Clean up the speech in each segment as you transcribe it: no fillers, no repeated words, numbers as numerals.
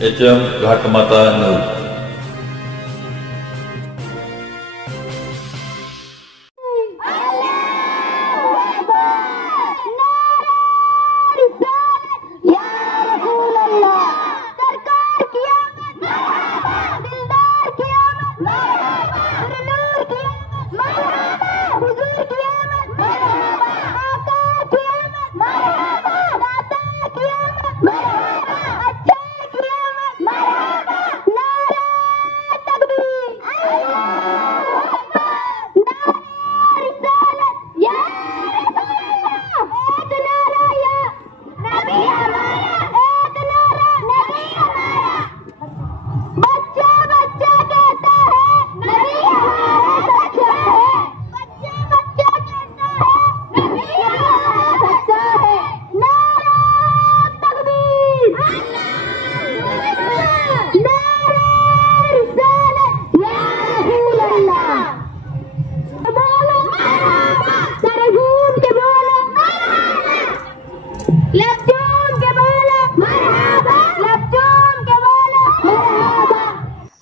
HM घाटमाता news.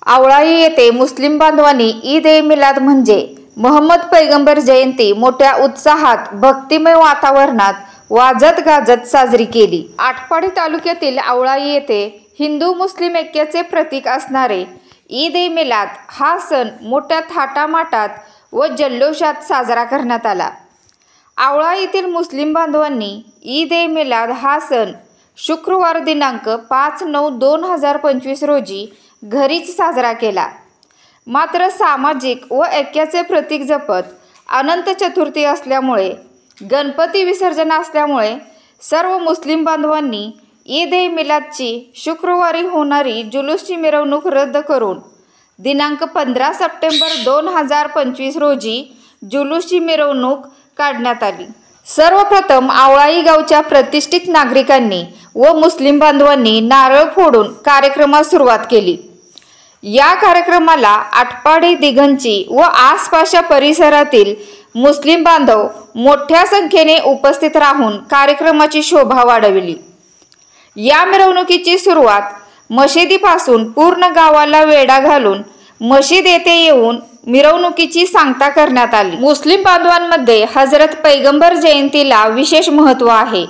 Awalai येथे मुस्लिम बांधवांनी ईद ए मिलाद म्हणजे मोहम्मद पैगंबर जयंती मोठ्या उत्साहात भक्तिमय वातावरणात वाजत गाजत साजरी केली। आटपाडी तालुक्यातील आवळाई येथे हिंदू मुस्लिम ऐक्याचे प्रतीक असणारे ईद ए मिलाद हा सण मोठ्या थाटामाटात व जल्लोषात साजरा करण्यात आला। आवळाईतील मुस्लिम बांधवांनी ईद ए मिलाद हा सण शुक्रवार दिनांक 5/9/2025 रोजी घरीच साजरा केला। मात्र सामाजिक व ऐक्याचे प्रतीक जपत अनंत चतुर्थी असल्यामुळे गणपती विसर्जन असल्यामुळे सर्व मुस्लिम बांधवांनी ईद ए मिलादची शुक्रवारी होणारी जुलूसची मिरवणूक रद्द करून दिनांक 15 सप्टेंबर 2025 रोजी जुलूसची मिरवणूक काढण्यात आली। सर्वप्रथम आवळाई गावच्या प्रतिष्ठित नागरिकांनी व मुस्लिम बांधवांनी नारळ फोडून कार्यक्रमास सुरुवात केली। या कार्यक्रमाला आटपाडी दिघंची व आसपासच्या परिसरातील मुस्लिम बांधव मोठ्या संख्येने उपस्थित राहून कार्यक्रमाची शोभा वाढविली। या मिरवणुकीची सुरुवात मशिदीपासून पूर्ण गावाला वेढा घालून मशीद येथे येऊन मिरवणुकीची सांगता करण्यात आली। मुस्लिम बांधवांमध्ये हजरत पैगंबर जयंतीला विशेष महत्त्व आहे।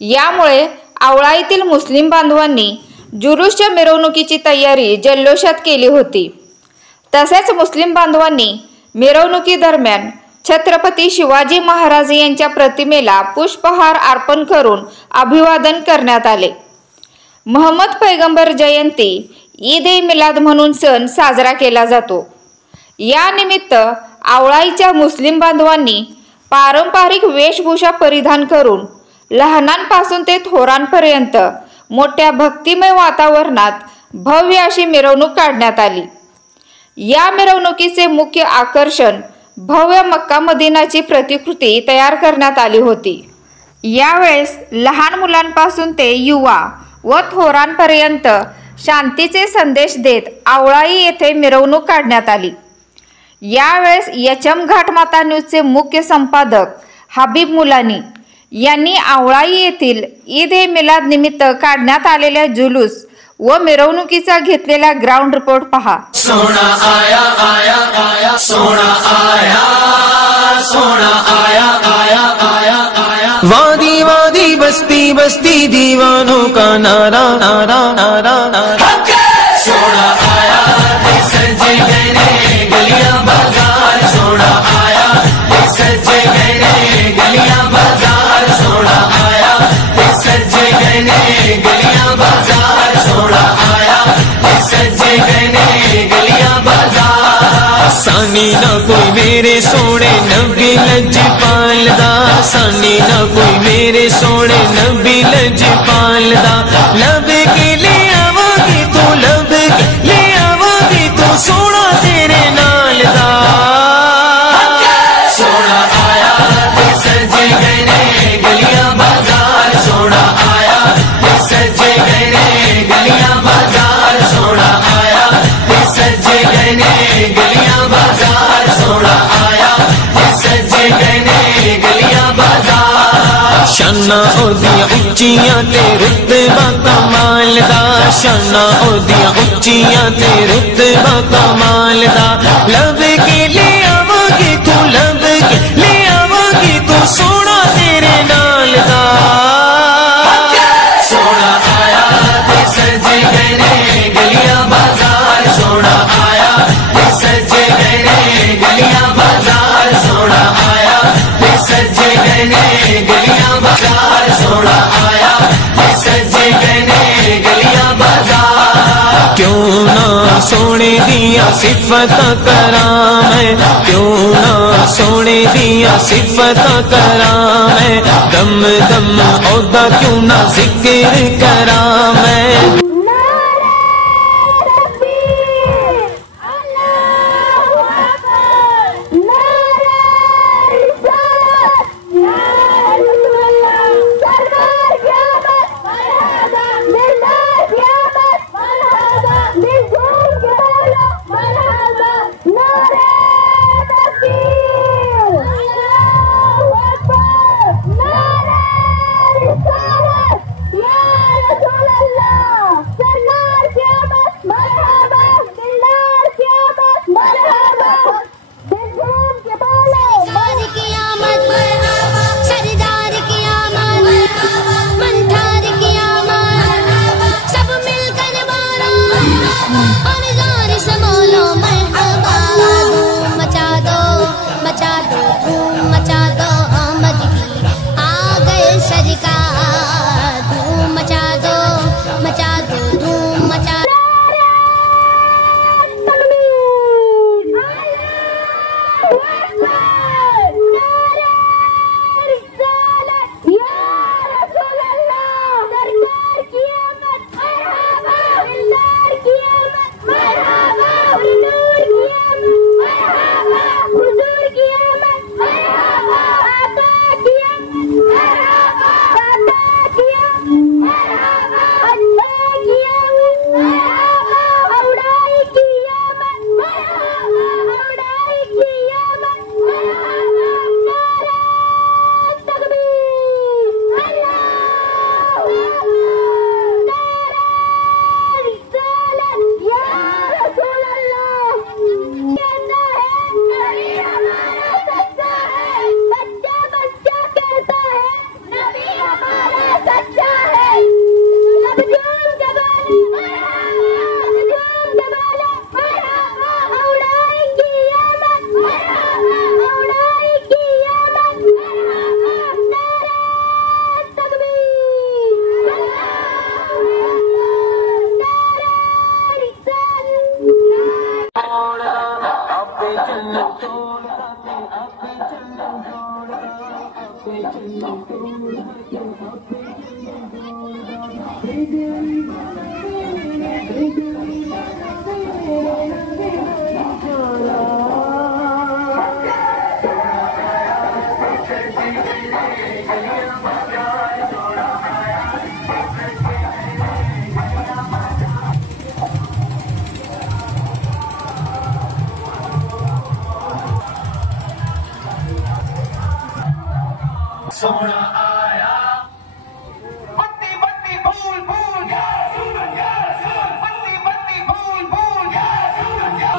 यामुळे आवळाईतील मुस्लिम बांधवांनी जुलूसच्या मिरवणुकीची तयारी जल्लोषात केली होती। तसेच मुस्लिम बांधवांनी मिरवणुकीदरम्यान छत्रपती शिवाजी महाराज यांच्या प्रतिमेला पुष्पहार अर्पण करून अभिवादन करण्यात आले। मोहम्मद पैगंबर जयंती ईद ए मिलाद म्हणून सण साजरा केला जातो। या निमित्त आवळाईच्या मुस्लिम बांधवांनी पारंपरिक वेशभूषा परिधान करून लहानांपासून ते थोरांपर्यंत मोठ्या भक्तिमय वातावरणात भव्य अशी मिरवणूक काढण्यात आली। या मिरवणुकीचे मुख्य आकर्षण भव्य मक्का मदिनाची प्रतिकृती तयार करण्यात आली होती। यावेळेस लहान मुलांपासून ते युवा व थोरांपर्यंत शांतीचे संदेश देत आवळाई येथे मिरवणूक काढण्यात आली। यावेळेस HM घाटमाता न्यूजचे मुख्य संपादक हबीब मुलानी यांनी आवळाई येथील ईद ए मिलाद निमित्त काढण्यात आलेल्या जुलूस व मिरवणुकीचा घेतलेला ग्राउंड रिपोर्ट पहा। सोना आया आया आया सोना आया सोना आया आया आया आया वादी वादी बस्ती बस्ती दीवानों का नारा नारा नारा नारा सोना आया सजे गए गलियां बाजार सोना आया सजे गए गलियां बाजार सोना आया सजे गए गलियां बाजार सोना आया सजे गए गलियां बाजार सानी ना कोई मेरे सोने नबी लजपाल दा सानी ना कोई मेरे सोने नबी लजपाल दा लब के ले आवागी तू लब के ले आवागी तू सोना तेरे नाल दा सोना आया सजे गए गलियां बाजार सोना आया सजे गए गलियां बाजार सोना आया सजे गए गलियां बाजार सोना आया सजे गए गलियां बाजार शन شاناں اودیاں اچیاں تے رتبہ کمال دا شاناں اودیاں اچیاں تے رتبہ کمال دا لب کے لے آواں گے تو لب کے لے آواں گے تو سونا تیرے نال دا سونا آیا تے سج گئے گلیاں بازار سونا آیا تے سج گئے گلیاں بازار سونا آیا تے سج گئے گلیاں بازار سونا آیا تے سج گئے گلیاں بازار کیوں نہ سونے دیا صفت کراں میں کیوں نہ سونے دیا صفت کراں میں دم دم عہدہ کیوں نہ ذکر کراں میں سونا آیا بتی بتی پھول پھول یا رسول یا رسول بتی بتی پھول پھول یا رسول یا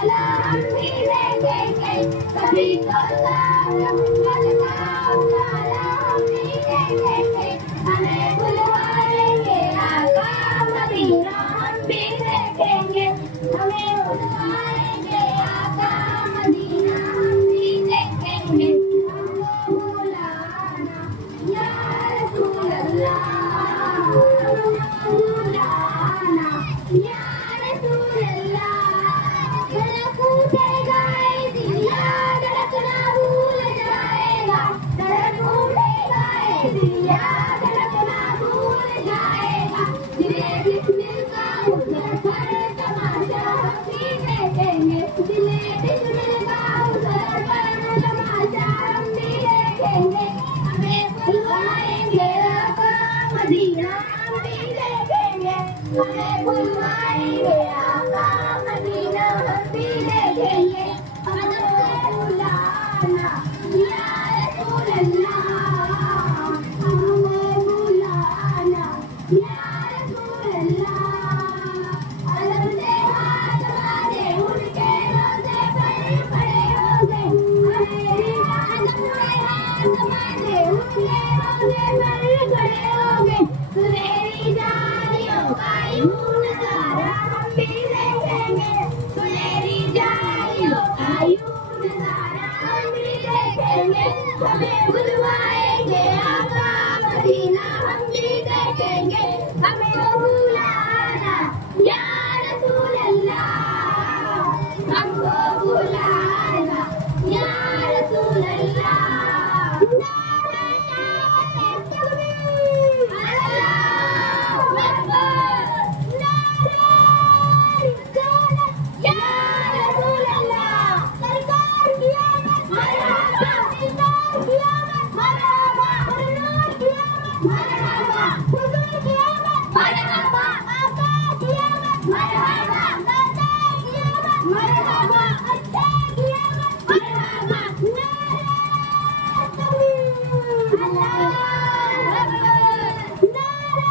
उजाला हम भी देखेंगे, कभी तो साथ का उजाला हम भी देखेंगे, हमें बुलवाएंगे आका मदीना हम भी देखेंगे, हमें बुलवाएंगे आका मदीना हम भी देखेंगे, हमको बुलाना या रसूल अल्लाह, हमको बुलाना या रसूल अल्लाह, धड़क उठेगा ये दिल याद रखना भूल जाएगा, धड़क उठेगा ये दिल याद रखना भूल जाएगा, दिले बिस्मिल का उधर पर तमाशा हम भी देखेंगे, दिले बिस्मिल का उधर पर तमाशा हम भी देखेंगे, हमें बुलवाएंगे आका मदीना हम भी देखेंगे, हमें बुलवाएंगे आका मदीना हम भी देखेंगे, हमको बुलाना या रसूल अल्लाह, हमको बुलाना या रसूल अल्लाह, अलग से हाथ मारे उनके रोज़े पर पड़े होंगे, हमें अलग से हाथ मारे उनके रोज़े पर खड़े होंगे, सुनहरी जालियों का यूं नज़ारा हम भी देखेंगे, सुनहरी जालियों का यूं नज़ारा हम भी देखेंगे, हमें बुलवाएंगे आका मदीना हम भी देखेंगे, हमें बुलाना या रसूल अल्लाह, हमको बुलाना या रसूल अल्लाह, नारे तकबीर, अल्लाहु अकबर, नारे रिसालत या रसूल अल्लाह, सरकार की आमद मरहबा, सरकार की आमद मरहबा, सरकार की आमद मरहबा, हुजूर की आमद मरहबा, आका की आमद मरहबा, दादा की आमद मरहबा, अत्ता की आमद मरहबा, नारे तकबीर, अल्लाहु अकबर, नारे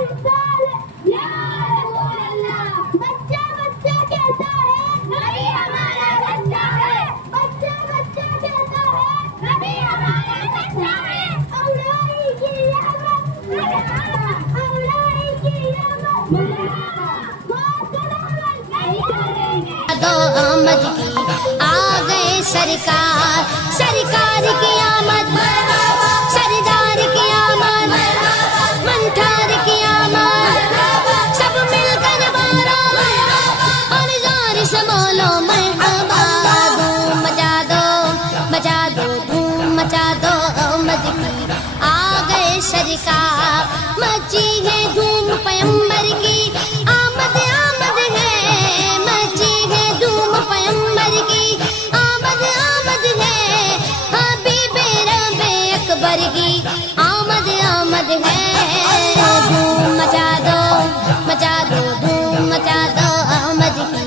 रिसालत या रसूल अल्लाह, बच्चा बच्चा कहता है नबी हमारा सच्चा है, बच्चा बच्चा कहता है नबी हमारा सच्चा है, औलाई की रहमत मरहबा, औलाई की रहमत मरहबा, सलामत नहीं करेंगे दो आमद की आ गए सरकार, सरकार की आमद, सरदार की आमद, मंठार की आमद, सब मिलकर बोलो और जोर से बोलो मरहबा, धूम मचा दो, मचा दो, धूम मचा दो आमद की आ गए सरकार, मची है धूम पैगंबर की आमद, आमद है, मची है धूम पैगंबर की आमद, आमद है, हबीबे रबे अकबर की आमद, आमद है, धूम मचा दो, मचा दो, धूम मचा दो आमद की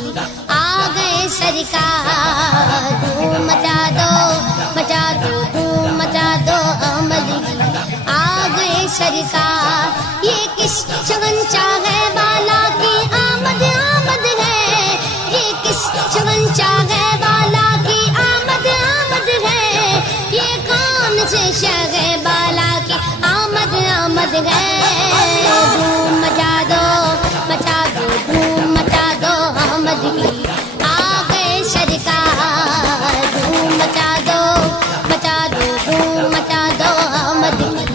आ गए सरकार, धूम मचा दो, मचा दो, धूम मचा दो आमद की आ गए सरकार, ये किस शगनचा है बाला की आमद, आमद है, ये किस शगनचा है बाला की आमद, आमद है, ये कौन से शग है बाला की आमद, आमद है, धूम मचा दो, मचा दो, धूम मचा दो आमद की आ गए सरकार, धूम मचा दो, मचा दो, धूम मचा दो आमद की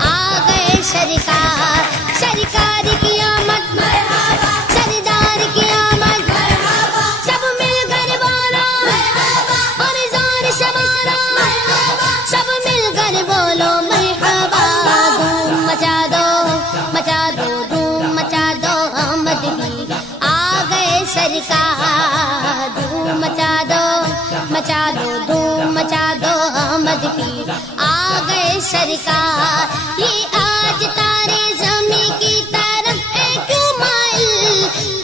आ गए सरकार, सरकार की आमद मरहबा, सरदार की आमद मरहबा, सब मिलकर बोलो और जोर से बोलो सब मिलकर बोलो मरहबा, धूम मचा दो, मचा दो, धूम मचा दो आमद की आ गए सरकार, धूम मचा दो, मचा दो, धूम मचा दो आमद की आ गए सरकार, ये आज तारे ज़मी की तरफ है क्यों माइल,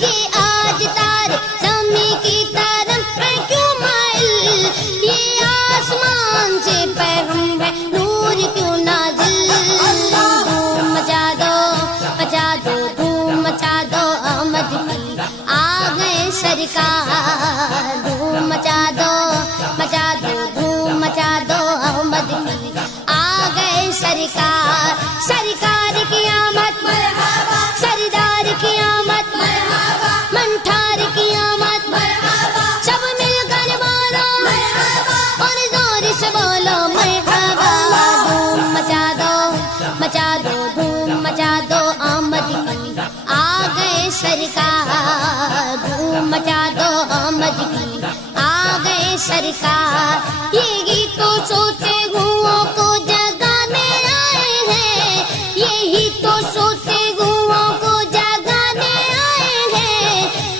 ये आज तारे ज़मी की तरफ है क्यों माइल, ये आसमान से पैगंबर है नूर क्यों नाज़िल, धूम मचा दो, मचा दो, धूम मचा दो आमद की आ गए सरकार, सरकार। ये गीत तो सोते हुओं को जगाने आए हैं, यही तो सोते हुओं को जगाने आए हैं,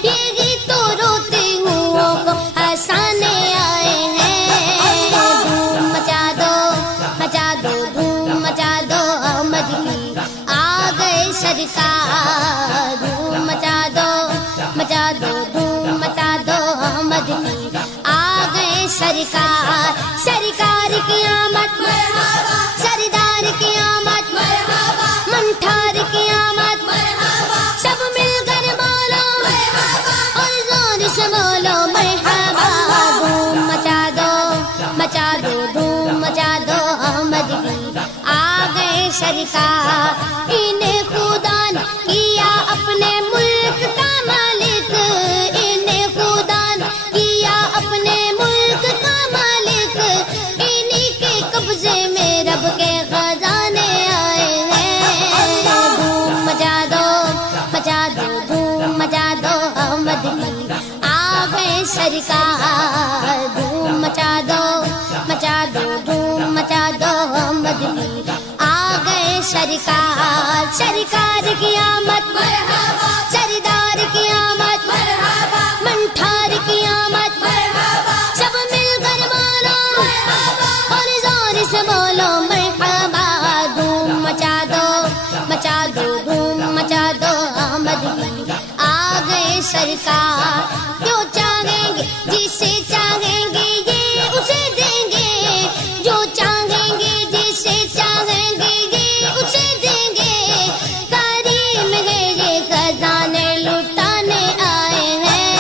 ये गीत तो रोते हुओं को हंसाने आए हैं। धूम मचा दो धूम मचा दो अहमद की आ गए सरकार। धूम मचा दो धूम मचा दो अहमद की आ गए सरकार। सरकार की आमद मरहबा, सरदार की आमद मरहबा, मंठार की आमद मरहबा, सब मिलकर बोलो मरहबा और जोर से बोलो मरहबा। धूम मचा दो धूम मचा दो अहमद की आ गए सरकार। इन्हें खुदा ने किया अपने मुल्क का मालिक, इन्हें खुदा ने किया अपने मुल्क का मालिक, इन्हीं के कब्जे में रब के खजाने आए हैं। धूम मचा दो धूम मचा दो अहमद की आ गए सरकार। धूम मचा दो धूम मचा दो अहमद की आ गए सरकार। सरकार की आमद मरहबा, सरदार की आमद मरहबा, मंठार की आमद मरहबा, सब मिलकर बोलो मरहबा और जोर से बोलो मरहबा। धूम मचा दो धूम मचा दो अहमद की आ गए सरकार। जो चाहेंगे जिसे चाहेंगे ये उसे देंगे, जो चाहेंगे जिसे चाहेंगे ये उसे देंगे। करीम है ये खजाने लुटाने आए हैं।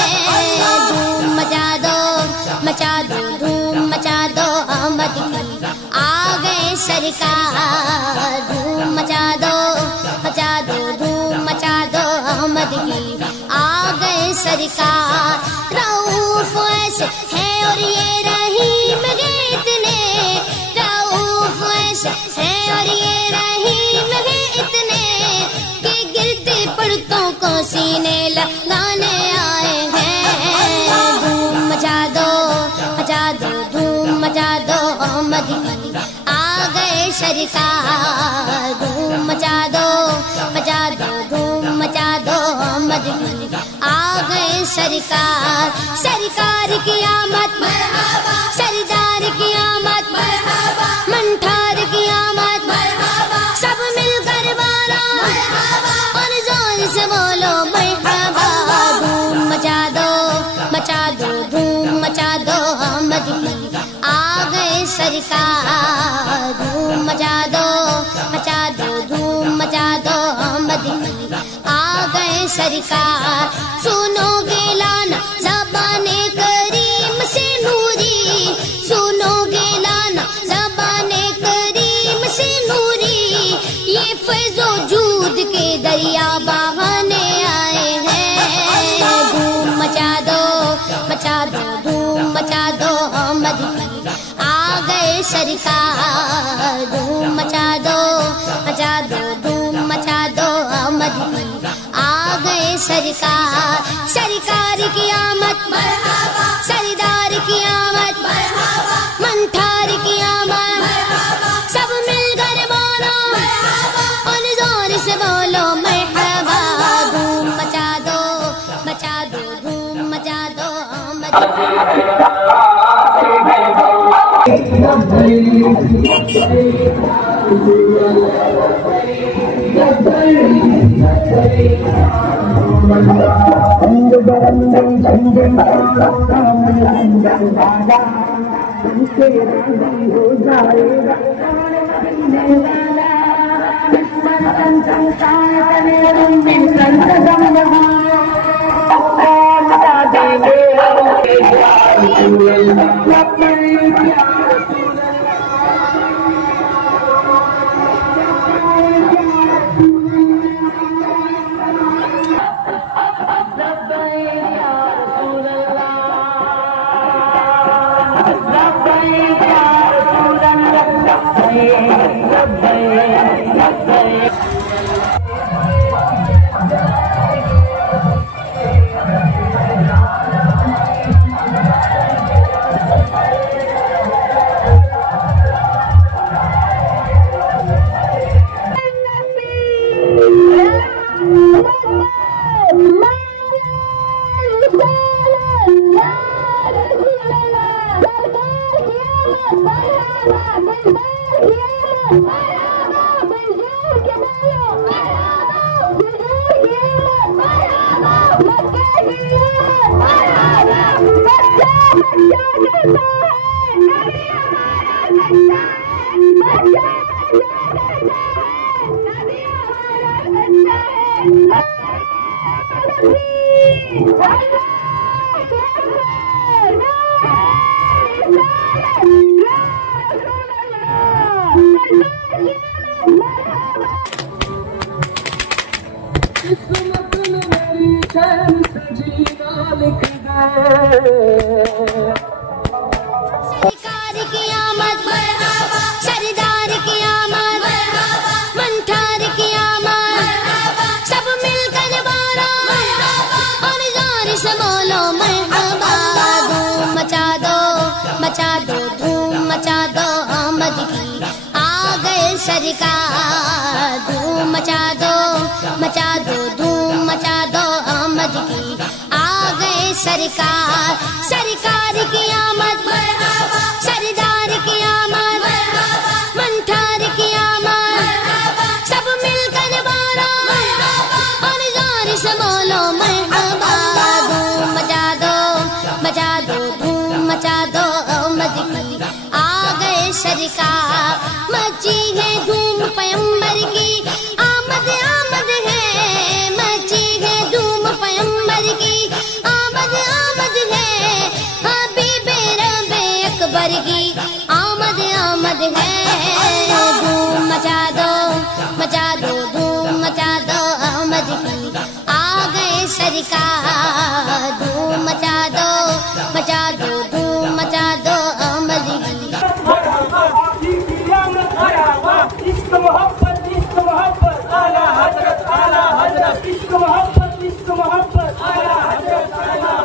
धूम मचा दो धूम मचा दो अहमद की आ गए सरकार। धूम मचा दो धूम मचा दो अहमद की आ गए सरकार। रऊफ ऐसे है और ये रहीम है इतने, रऊफ ऐसे है और ये रहीम है इतने, कि गिरते पड़तों को सीने लगाने आए हैं। धूम मचा दो धूम मचा दो अहमद की आ गए सरकार। धूम मचा दो धूम मचा दो अहमद की आ गए सरकार। सरकार की आमद मरहबा, सरदार की आमद मरहबा, मंठार की आमद मरहबा, सब मिलकर बोलो मरहबा और जोर से बोलो मरहबा। धूम मचा दो धूम मचा दो अहमद की आ गए सरकार। धूम मचा दो धूम मचा दो अहमद की आ गए सरकार। सुनोगे लाना ज़बाने करीम से नूरी, सुनोगे लाना ज़बाने करीम से नूरी, ये फैज़ो जूद के दरिया बहाने आए हैं। धूम मचा दो धूम मचा दो अहमद की आ गए सरकार। धूम मचा दो धूम मचा दो अहमद की आ गए सरकार। सरकार की आमद मरहबा, सरदार की आमद मरहबा, मंठार की आमद मरहबा, सब मिलकर बोलो मरहबा और जोर से बोलो मरहबा। धूम मचा दो धूम मचा दो अहमद सरकार की आमद मरहबा, सरदार की आमद मरहबा, मंठार की आमद, सब मिलकर बोलो मरहबा, और जोर से बोलो मरहबा। धूम मचा दो धूम मचा दो आमद की आ गए सरकार। धूम मचा दो धूम मचा दो आमद की आ गए सरकार। सरकार की आमद मरहबा, सरदार की आमद मरहबा, मंठार की आमद, सब मिलकर बोलो मरहबा, और जोर से बोलो मरहबा। धूम मचा दो धूम मचा दो आमद की आ गए सरकार। मची है धूम पैगंबर की आमद आमद है, मची है धूम पैगंबर की आमद आमद है। हबीबे रबे अकबर की आमद आमद है। धूम मचा दो धूम मचा दो आमद की आ गए सरकार। धूम मचा दो धूम मचा दो आमद की। इश्क मोहब्बत आला हजरत इश्क मोहब्बत आला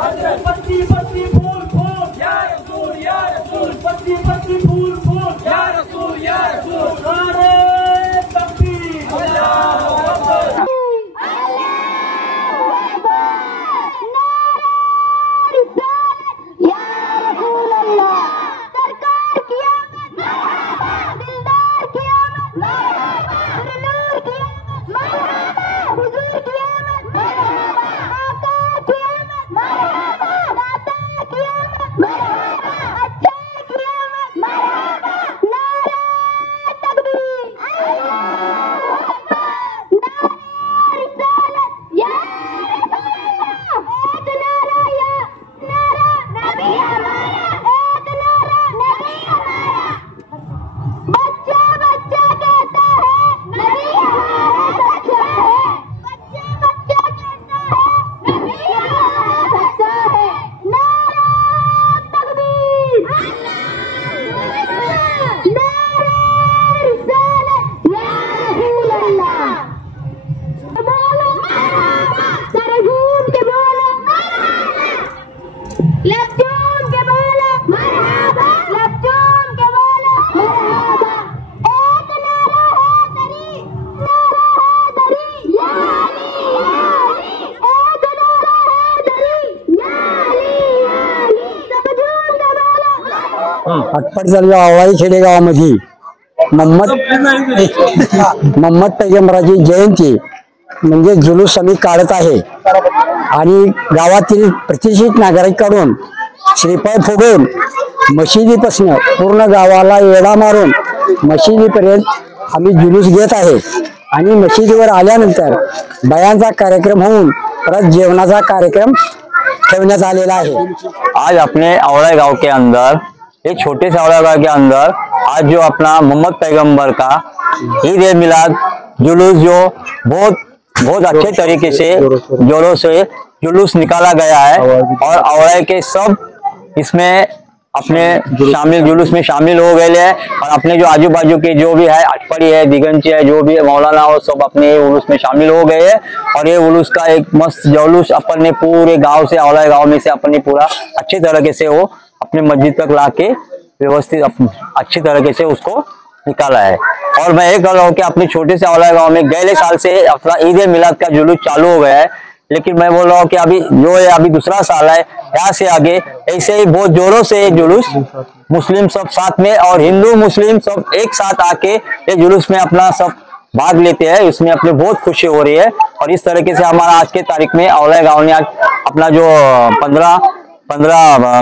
हजरत पत्ती पत्ती फूल फूल या रसूल पत्ती पत्ती फूल फूल या रसूल नारे तकबीर अल्लाहू अकबर। आटपाडीच्या आवळाई खेडेगावामध्ये मोहम्मद पैगंबराची जयंती म्हणजे जुलूस आम्ही काढत आहे आणि गावातील प्रतिष्ठित नागरिकांकडून श्रीफळ फोडून मशिदीपासून पूर्ण गावाला येडा मारून मशिदीपर्यंत आम्ही जुलूस घेत आहे आणि मशिदीवर आल्यानंतर बयानचा कार्यक्रम होऊन परत जेवणाचा कार्यक्रम ठेवण्यात आलेला आहे। आज अपने औड़ा गांव के अंदर एक छोटे से औड़ा गांव के अंदर आज जो अपना मोहम्मद पैगंबर का ईद ए मिलाद जुलूस जो बहुत अच्छे तरीके से जोरों से जुलूस निकाला गया है और औड़ा के सब इसमें अपने जुलूस में शामिल हो गए हैं और अपने जो आजू बाजू के जो भी है अटपड़ी है दिगंची है जो भी मौलाना और सब अपने उलूस में शामिल हो गए हैं और ये उलूस का एक मस्त जुलूस अपन ने पूरे गांव से औड़ा गांव में से अपन ने पूरा अच्छे तरीके से वो अपने मस्जिद तक ला के व्यवस्थित अच्छी तरीके से उसको निकाला है। और मैं ये कह रहा हूँ कि अपने छोटे से औड़ा गांव में गए साल से अपना ईद ए मिलाद का जुलूस चालू हो गया है, लेकिन मैं बोल रहा हूँ कि अभी जो है अभी दूसरा साल है, यहाँ से आगे ऐसे ही बहुत जोरों से ये जुलूस मुस्लिम सब साथ में और हिंदू मुस्लिम सब एक साथ आके ये जुलूस में अपना सब भाग लेते हैं। इसमें अपने बहुत खुशी हो रही है और इस तरीके से हमारा आज के तारीख में औलाए गांव ने आज अपना जो 15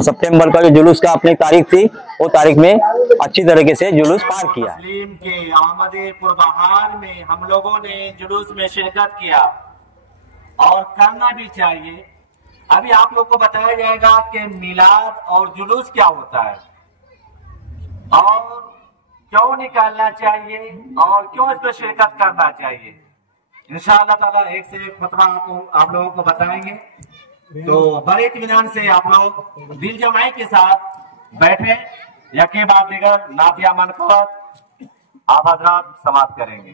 सितंबर का जो जुलूस का अपनी तारीख थी वो तारीख में अच्छी तरीके से जुलूस पार किया। मुस्लिम के आमदे पुरबहार में हम लोगों ने जुलूस में शिरकत किया और करना भी चाहिए। अभी आप लोग को बताया जाएगा कि मिलाद और जुलूस क्या होता है और क्यों निकालना चाहिए और क्यों इसमें शिरकत करना चाहिए। इंशाअल्लाह ताला एक से एक खुतबा आप लोगों को बताएंगे, तो बड़े इत्मीनान से आप लोग दिल जमाई के साथ बैठे, यके बाद दिगर नातिया मनफरत आप हजरात समाप्त करेंगे।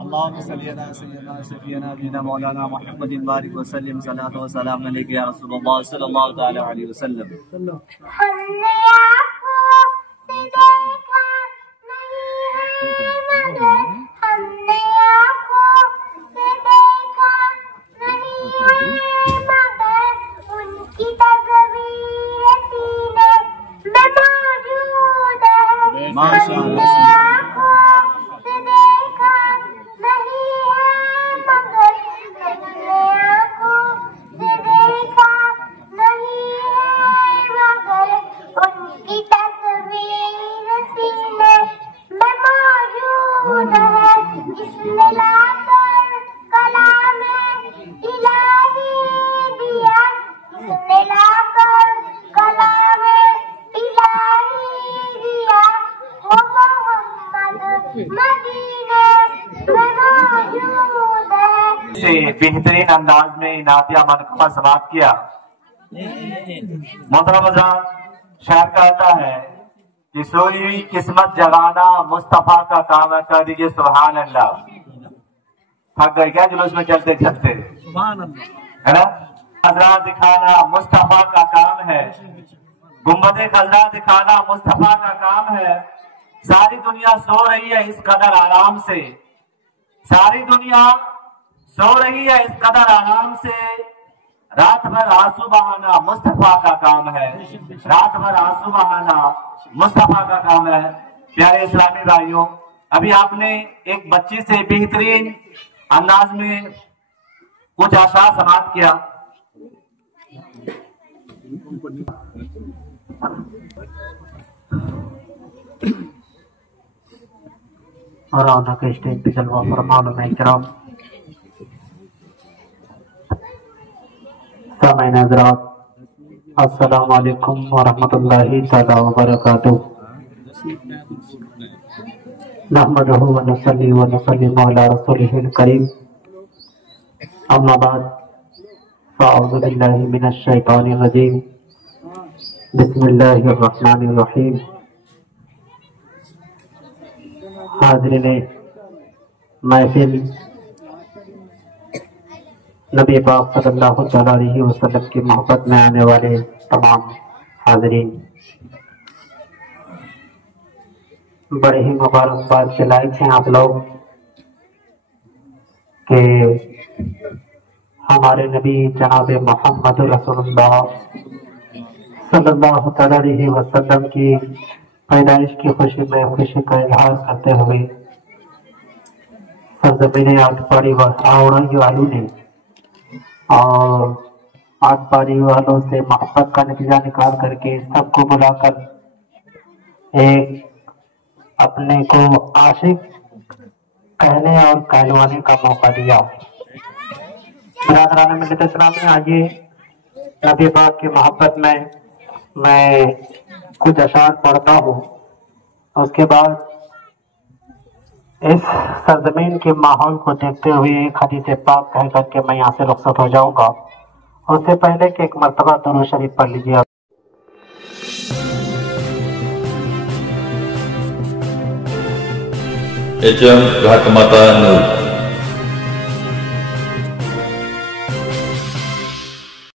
اللهم صل على سيدنا سيدنا نبينا مولانا محمد بارك وسلم صلاة وسلام عليك يا رسول الله صلى الله تعالى عليه وسلم। हमने आँखों से देखा नहीं है मगर, हमने आँखों से देखा नहीं है मगर, उनकी तस्वीर सीने में मौजूद है। हमने आँखों से देखा नहीं है मगर, हमने आँखों से देखा नहीं है मगर, उनकी तस्वीर सीने में मौजूद है। जिसने लाकर कलाम इलाही दिया, जिसने लाकर कलाम इलाही दिया, वो मोहम्मद मदीने में मौजूद है। से बेहतरीन अंदाज में नातिया मनकमा समाप्त किया। मोहतरम हज़रात, शायर कहता है कि सोई हुई किस्मत जगाना मुस्तफा का काम है, कर दीजिए सुभान अल्लाह। थक गए क्या जुलूस में चलते चलते, है ना? हजरा दिखाना मुस्तफा का काम है, गुम्बदे खजरा दिखाना मुस्तफा का काम है। सारी दुनिया सो रही है इस कदर आराम से, सारी दुनिया सो रही है इस कदर आराम से। रात भर आंसू बहाना मुस्तफा का काम है, रात भर आंसू बहाना मुस्तफा का काम है। प्यारे इस्लामी भाइयों, अभी आपने एक बच्ची से बेहतरीन अंदाज में कुछ आशार समाप्त किया। और आना के स्टेज पे जलवा फरमाओ में इकराम सामईन हज़रात, अस्सलाम वालेकुम व रहमतुल्लाहि तआला व बरकातुहू। नहमदुहु व नसल्ली व नसल्लिमु अला रसूलिहिल करीम, अम्मा बाद, फ़अऊज़ु बिल्लाहि मिनश शैतानिर रजीम, बिस्मिल्लाहिर रहमानिर रहीम। हाज़रीन महफिल, नबी पाक सल्लल्लाहु अलैहि वसल्लम की मोहब्बत में आने वाले तमाम हाज़रीन, बड़े ही मुबारकबाद के लायक हैं आप लोग कि हमारे नबी जनाब मोहम्मद रसूलुल्लाह सल्लल्लाहु अलैहि वसल्लम की पैदाइश की खुशी में खुशी का इजहार करते हुए सरजमीन आटपाड़ी व आवड़ाई वालों ने और आटपाड़ी वालों से मोहब्बत का नतीजा निकाल करके सबको बुलाकर एक अपने को आशिक कहने और कहलवाने का मौका दिया। बिरादरान मिल्लत इस्लामी, आइए नबी पाक की मोहब्बत में मैं कुछ अशार पढ़ता हूँ, उसके बाद इस सरजमीन के माहौल को देखते हुए एक हदीस पाक कह करके मैं यहाँ से रुखसत हो जाऊंगा। उससे पहले कि एक मरतबा दुरूद शरीफ पढ़ लीजिए। HM घाटमाता नूर